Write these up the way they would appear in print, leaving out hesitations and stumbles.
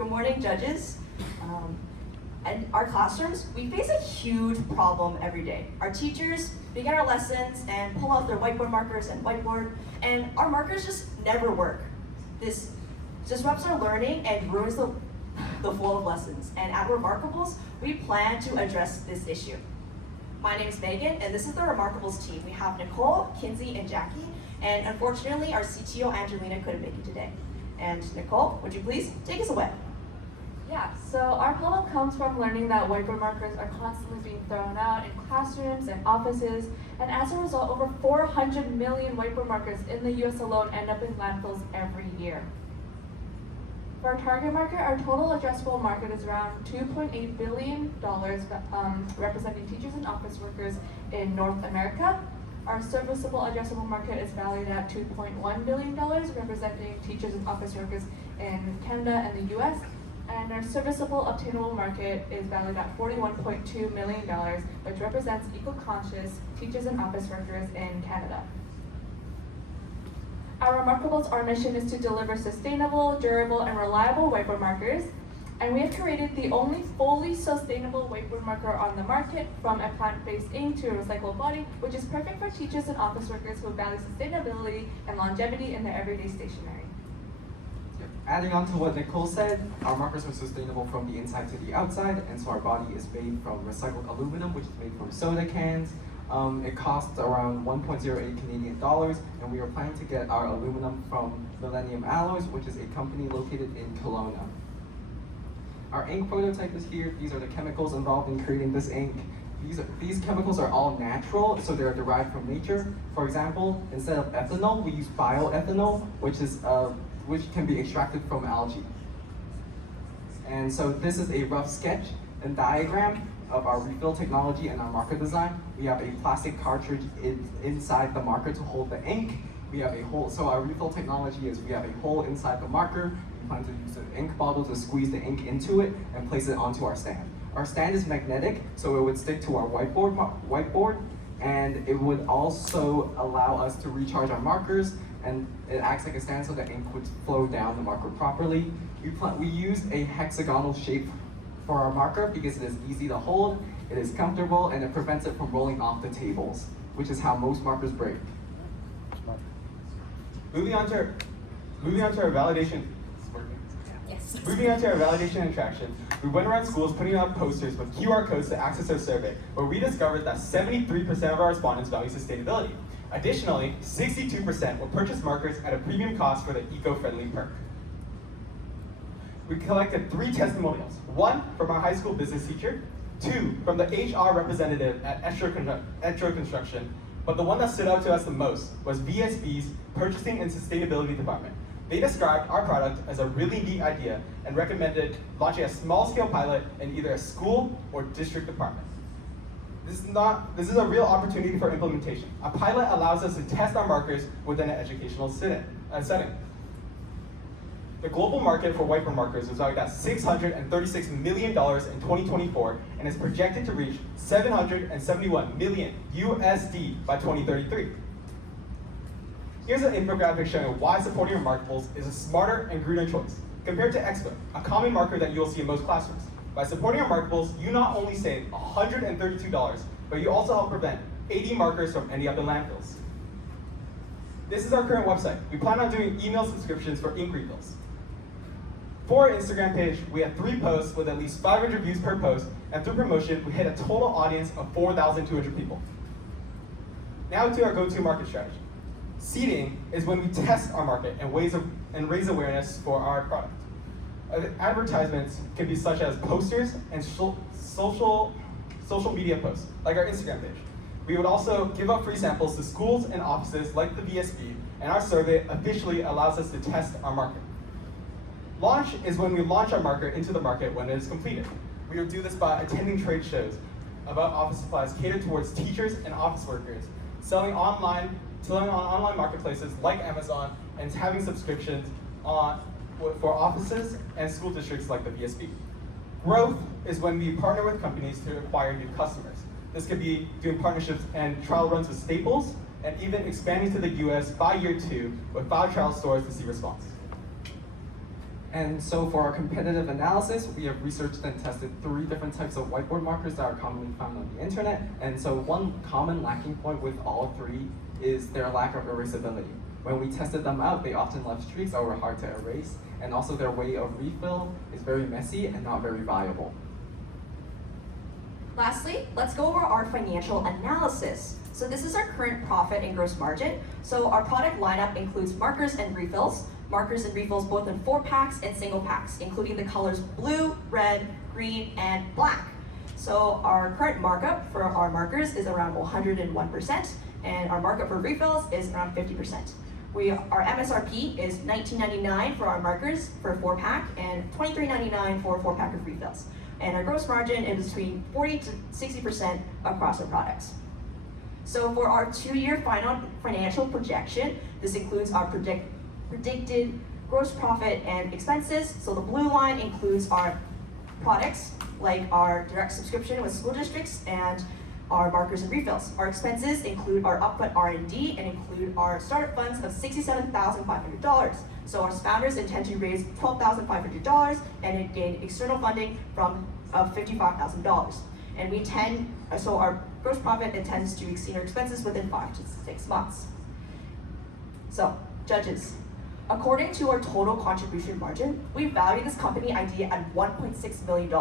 Good morning, judges. In our classrooms, we face a huge problem every day. Our teachers begin our lessons and pull out their whiteboard markers and whiteboard, and our markers just never work. This disrupts our learning and ruins the flow of lessons. And at Remarkablez, we plan to address this issue. My name is Megan, and this is the Remarkablez team. We have Nicole, Kinsey, and Jackie, and unfortunately, our CTO, Angelina, couldn't make it today. And Nicole, would you please take us away? Yeah, so our problem comes from learning that whiteboard markers are constantly being thrown out in classrooms and offices, and as a result, over 400 million whiteboard markers in the US alone end up in landfills every year. For our target market, our total addressable market is around $2.8 billion, representing teachers and office workers in North America. Our serviceable addressable market is valued at $2.1 billion, representing teachers and office workers in Canada and the US. And our serviceable obtainable market is valued at $41.2 million, which represents eco-conscious teachers and office workers in Canada. At Remarkablez, our mission is to deliver sustainable, durable, and reliable whiteboard markers. And we have created the only fully sustainable whiteboard marker on the market, from a plant-based ink to a recyclable body, which is perfect for teachers and office workers who value sustainability and longevity in their everyday stationery. Adding on to what Nicole said, our markers are sustainable from the inside to the outside, and so our body is made from recycled aluminum, which is made from soda cans. It costs around 1.08 Canadian dollars, and we are planning to get our aluminum from Millennium Alloys, which is a company located in Kelowna. Our ink prototype is here. These are the chemicals involved in creating this ink. These chemicals are all natural, so they're derived from nature. For example, instead of ethanol, we use bioethanol, which can be extracted from algae. And so this is a rough sketch and diagram of our refill technology and our marker design. We have a plastic cartridge inside the marker to hold the ink. We have a hole, so our refill technology is we have a hole inside the marker. We plan to use an ink bottle to squeeze the ink into it and place it onto our stand. Our stand is magnetic, so it would stick to our whiteboard, and it would also allow us to recharge our markers, and it acts like a stand so the ink would flow down the marker properly. We use a hexagonal shape for our marker because it is easy to hold, it is comfortable, and it prevents it from rolling off the tables, which is how most markers break. Moving on to our validation. Yes. Moving on to our validation and traction, we went around schools putting up posters with QR codes to access our survey, where we discovered that 73% of our respondents value sustainability. Additionally, 62% will purchase markers at a premium cost for the eco-friendly perk. We collected 3 testimonials, 1 from our high school business teacher, 2 from the HR representative at Etro Construction, but the one that stood out to us the most was VSB's Purchasing and Sustainability Department. They described our product as a really neat idea and recommended launching a small-scale pilot in either a school or district department. This is a real opportunity for implementation. A pilot allows us to test our markers within an educational setting. The global market for whiteboard markers is valued at $636 million in 2024 and is projected to reach $771 million USD by 2033. Here's an infographic showing why supporting Remarkablez is a smarter and greener choice compared to Expo, a common marker that you'll see in most classrooms. By supporting Remarkablez, you not only save $132, but you also help prevent 80 markers from ending up in landfills. This is our current website. We plan on doing email subscriptions for ink refills. For our Instagram page, we have 3 posts with at least 500 views per post, and through promotion, we hit a total audience of 4,200 people. Now to our go-to market strategy. Seeding is when we test our market and raise awareness for our product. Advertisements can be such as posters and social media posts, like our Instagram page. We would also give out free samples to schools and offices like the VSB, and our survey officially allows us to test our market. Launch is when we launch our marker into the market when it is completed. We will do this by attending trade shows about office supplies catered towards teachers and office workers, selling on online marketplaces like Amazon, and having subscriptions for offices and school districts like the VSB. Growth is when we partner with companies to acquire new customers. This could be doing partnerships and trial runs with Staples, and even expanding to the US by year 2 with 5 trial stores to see response. And so for our competitive analysis, we have researched and tested 3 different types of whiteboard markers that are commonly found on the internet. And so one common lacking point with all 3 is their lack of erasability. When we tested them out, they often left streaks or were hard to erase. And also their way of refill is very messy and not very viable. Lastly, let's go over our financial analysis. So this is our current profit and gross margin. So our product lineup includes markers and refills. Markers and refills both in 4-packs and single packs, including the colors blue, red, green, and black. So our current markup for our markers is around 101%, and our markup for refills is around 50%. Our MSRP is $19.99 for our markers for a 4-pack and $23.99 for a 4-pack of refills. And our gross margin is between 40 to 60% across our products. So for our 2-year final financial projection, this includes our predicted gross profit and expenses. So the blue line includes our products, like our direct subscription with school districts and our markers and refills. Our expenses include our upfront R&D and include our startup funds of $67,500. So our founders intend to raise $12,500 and gain external funding of $55,000. And so our gross profit intends to exceed our expenses within 5 to 6 months. So, judges, according to our total contribution margin, we value this company idea at $1.6 million.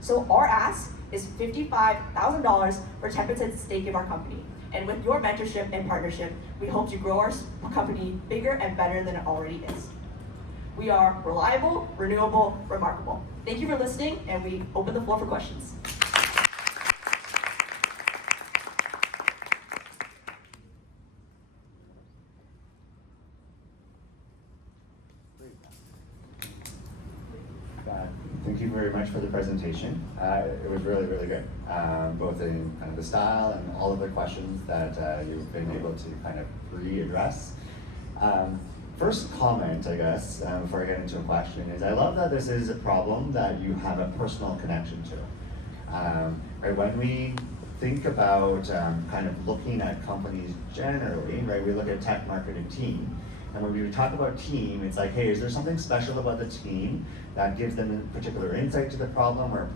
So our ask is $55,000 for 10% stake in our company. And with your mentorship and partnership, we hope to grow our company bigger and better than it already is. We are reliable, renewable, remarkable. Thank you for listening, and we open the floor for questions. Thank you very much for the presentation. It was really, really good, both in kind of the style and all of the questions that you've been able to kind of readdress. First comment, I guess, before I get into a question, is I love that this is a problem that you have a personal connection to. Right, when we think about kind of looking at companies generally, right, we look at tech, marketing, team. And when we talk about team, it's like, hey, is there something special about the team that gives them a particular insight to the problem, or a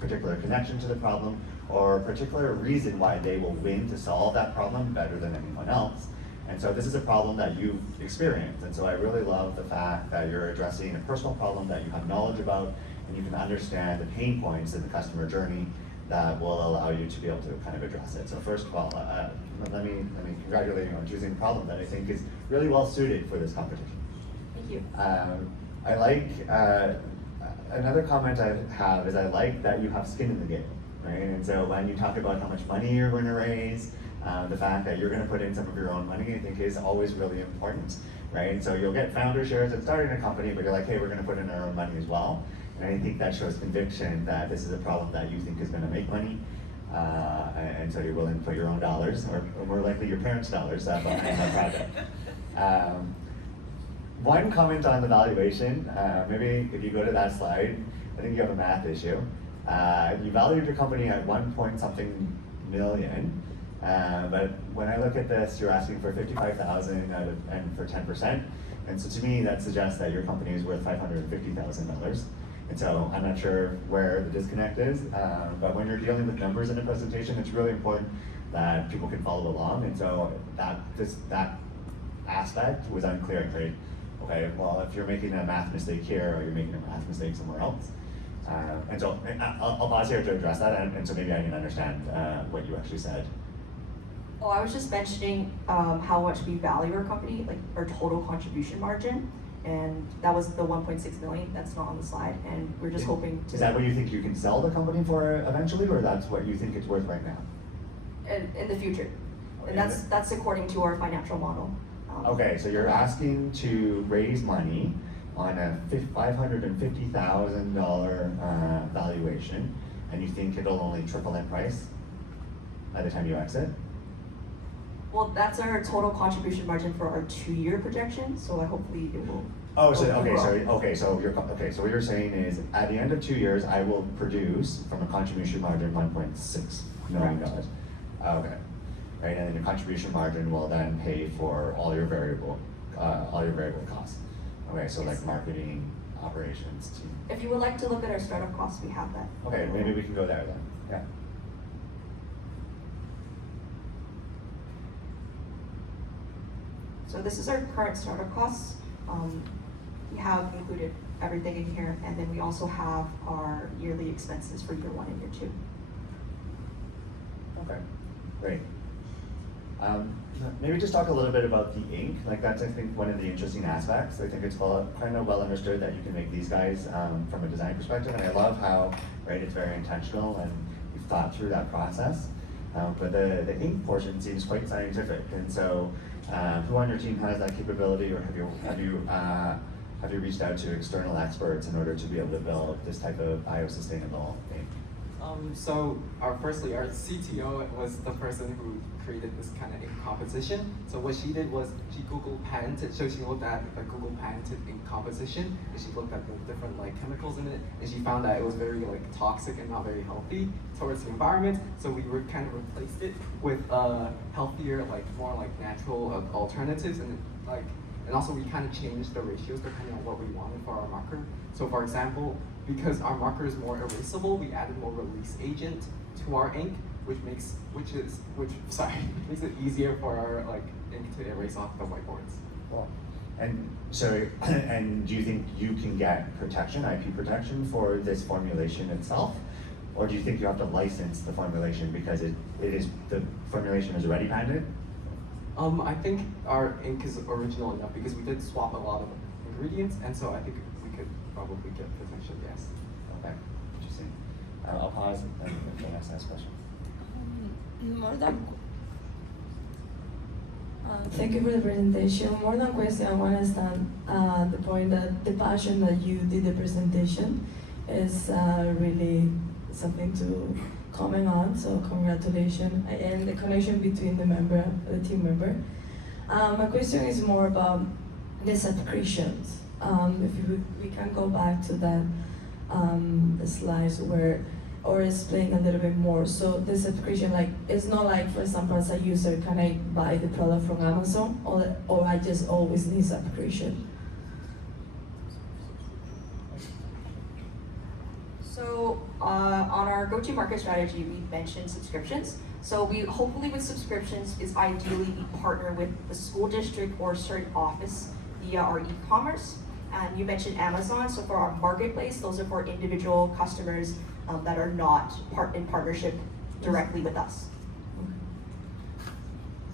particular connection to the problem, or a particular reason why they will win to solve that problem better than anyone else? And so this is a problem that you've experienced. And so I really love the fact that you're addressing a personal problem that you have knowledge about, and you can understand the pain points in the customer journey that will allow you to be able to kind of address it. So first of all, let me congratulate you on choosing a problem that I think is really well suited for this competition. Thank you. I like, another comment I have is I like that you have skin in the game, right? And so when you talk about how much money you're going to raise, the fact that you're going to put in some of your own money, I think is always really important, right? And so you'll get founder shares at starting a company, but you're like, hey, we're going to put in our own money as well. And I think that shows conviction that this is a problem that you think is going to make money, and so you're willing to put your own dollars, or more likely your parents' dollars, behind that project. One comment on the valuation, maybe if you go to that slide, I think you have a math issue. You valued your company at 1-point-something million, but when I look at this, you're asking for $55,000 and for 10%, and so to me that suggests that your company is worth $550,000. And so I'm not sure where the disconnect is, but when you're dealing with numbers in a presentation, it's really important that people can follow along. And so that aspect was unclear, right? Okay, well, if you're making a math mistake here, or you're making a math mistake somewhere else. And so I'll pause here to address that, and so maybe I can understand what you actually said. Oh, I was just mentioning how much we value our company, like our total contribution margin. And that was the 1.6 million. That's not on the slide, and we're just hoping to. Is that what you think you can sell the company for eventually, or that's what you think it's worth right now? In the future, and that's according to our financial model. Okay, so you're asking to raise money on a $550,000 valuation, and you think it'll only triple in price by the time you exit? Well, that's our total contribution margin for our 2-year projection. So hopefully it will. Oh, so so what you're saying is, at the end of 2 years, I will produce from a contribution margin $1.6 million. Okay, right, and then the contribution margin will then pay for all your variable costs. Okay, so like marketing, operations team? If you would like to look at our startup costs, we have that. Okay, maybe we can go there then. Yeah. So this is our current startup costs. We have included everything in here, and then we also have our yearly expenses for year 1 and year 2. Okay, great. Maybe just talk a little bit about the ink. Like that's, I think, one of the interesting aspects. I think it's kind of well understood that you can make these guys from a design perspective, and I love how, right, it's very intentional and you've thought through that process. But the ink portion seems quite scientific, and so who on your team has that capability, or have you reached out to external experts in order to be able to build this type of biosustainable ink? So firstly, our CTO was the person who created this kind of ink composition. So what she did was she Google patented, so she looked at the Google patented ink composition, and she looked at the different chemicals in it, and she found that it was very toxic and not very healthy towards the environment. So we kind of replaced it with healthier, more natural alternatives, and also we kind of changed the ratios depending on what we wanted for our marker. So for example, because our marker is more erasable, we added more release agent to our ink, which makes it easier for our ink to erase off the whiteboards. Cool. And so, and do you think you can get protection, IP protection for this formulation itself? Or do you think you have to license the formulation because the formulation is already patented? I think our ink is original enough because we did swap a lot of ingredients, and so I think we could probably get protection, yes. Okay, interesting. I'll pause and the next question. Thank you for the presentation. More than question, I want to stand the point that the passion that you did the presentation is really something to comment on. So congratulations, and the connection between the team member. My question is more about the subscriptions. If we can go back to that slides or explain a little bit more. So the subscription, it's not for example, as a user, can I buy the product from Amazon, or I just always need subscription? So on our go-to-market strategy, we mentioned subscriptions. So we hopefully with subscriptions is ideally we partner with the school district or certain office via our e-commerce. And you mentioned Amazon, so for our marketplace, those are for individual customers that are not in partnership directly with us.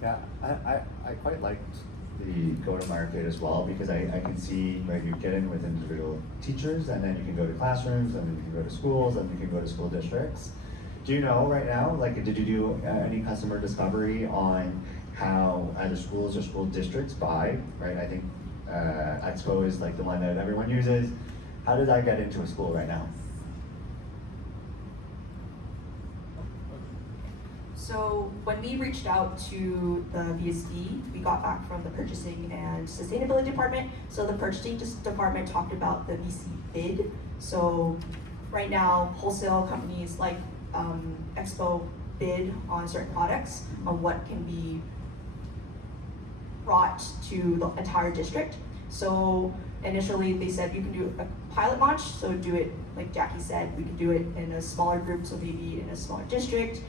Yeah, I quite liked the go-to-market as well, because I can see you get in with individual teachers, and then you can go to classrooms, and then you can go to schools, and you can go to school districts. Do you know right now, did you do any customer discovery on how either schools or school districts buy, right? I think Expo is the one that everyone uses. How did that get into a school right now? So when we reached out to the VSD, we got back from the purchasing and sustainability department. So the purchasing department talked about the VC bid. So right now, wholesale companies like Expo bid on certain products on what can be brought to the entire district. So initially they said you can do a pilot launch, so do it, like Jackie said, we can do it in a smaller group, so maybe in a smaller district,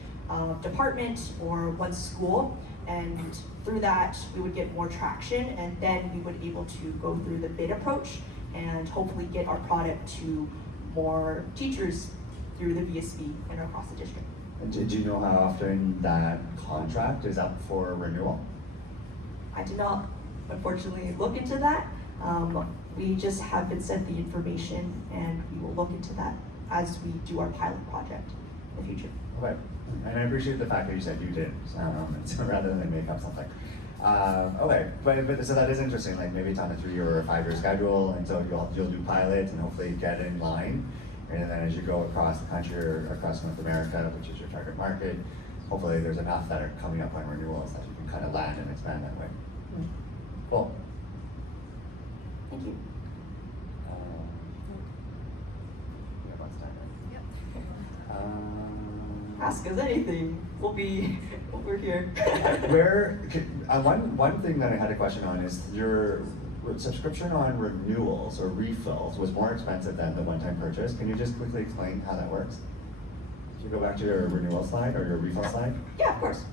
department, or one school, and through that we would get more traction, and then we would be able to go through the bid approach and hopefully get our product to more teachers through the VSB and across the district. And did you know how often that contract is up for renewal? I did not, unfortunately, look into that. We just have been sent the information, and we will look into that as we do our pilot project in the future. Okay, and I appreciate the fact that you said you did, rather than make up something. Okay, but so that is interesting. Maybe it's on a 3-year or a 5-year schedule, and so you'll do pilots and hopefully get in line, and then as you go across the country or across North America, which is your target market, hopefully there's enough that are coming up on renewals that you can kind of land and expand that way. Cool. Thank you. We have lots of time, right? Ask us anything. We're here. One thing that I had a question on is subscription on renewals or refills was more expensive than the one-time purchase. Can you just quickly explain how that works? Can you go back to your renewal slide or your refill slide? Yeah, of course.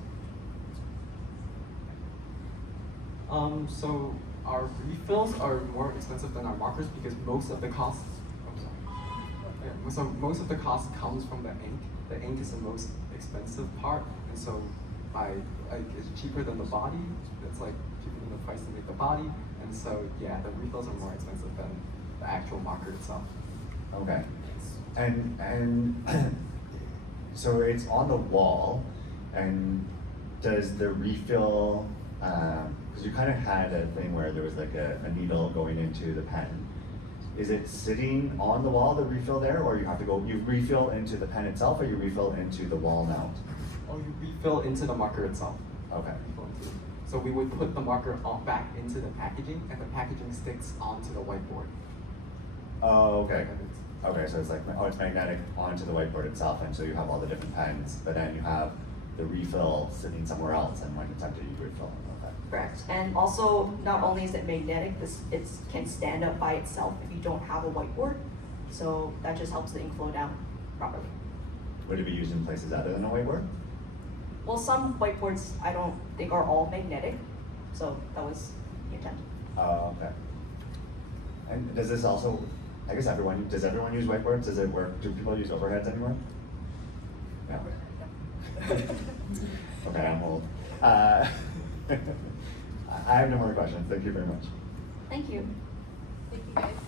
So our refills are more expensive than our markers because most of the costs. I'm sorry. Yeah, so most of the cost comes from the ink. The ink is the most expensive part, and so it's cheaper than the body. It's like cheaper than the price to make the body, and so yeah, the refills are more expensive than the actual marker itself. Okay. And so it's on the wall, and does the refill, because you kind of had a thing where there was like a needle going into the pen. Is it sitting on the wall, the refill there, or you have to go, you refill into the pen itself, or you refill into the wall mount? Or you refill into the marker itself. Okay. So we would put the marker back into the packaging, and the packaging sticks onto the whiteboard. Oh, okay. Okay, so it's like, oh, it's magnetic onto the whiteboard itself, and so you have all the different pens, but then you have the refill sitting somewhere else, and when it's empty, you refill. Okay. Correct. And also, not only is it magnetic, it can stand up by itself if you don't have a whiteboard. So that just helps the ink flow down properly. Would it be used in places other than a whiteboard? Well, some whiteboards I don't think are all magnetic, so that was the intent. Oh, okay. And does this also, I guess does everyone use whiteboards? Does it work? Do people use overheads anymore? No. Okay, I'm old. I have no more questions. Thank you very much. Thank you. Thank you guys.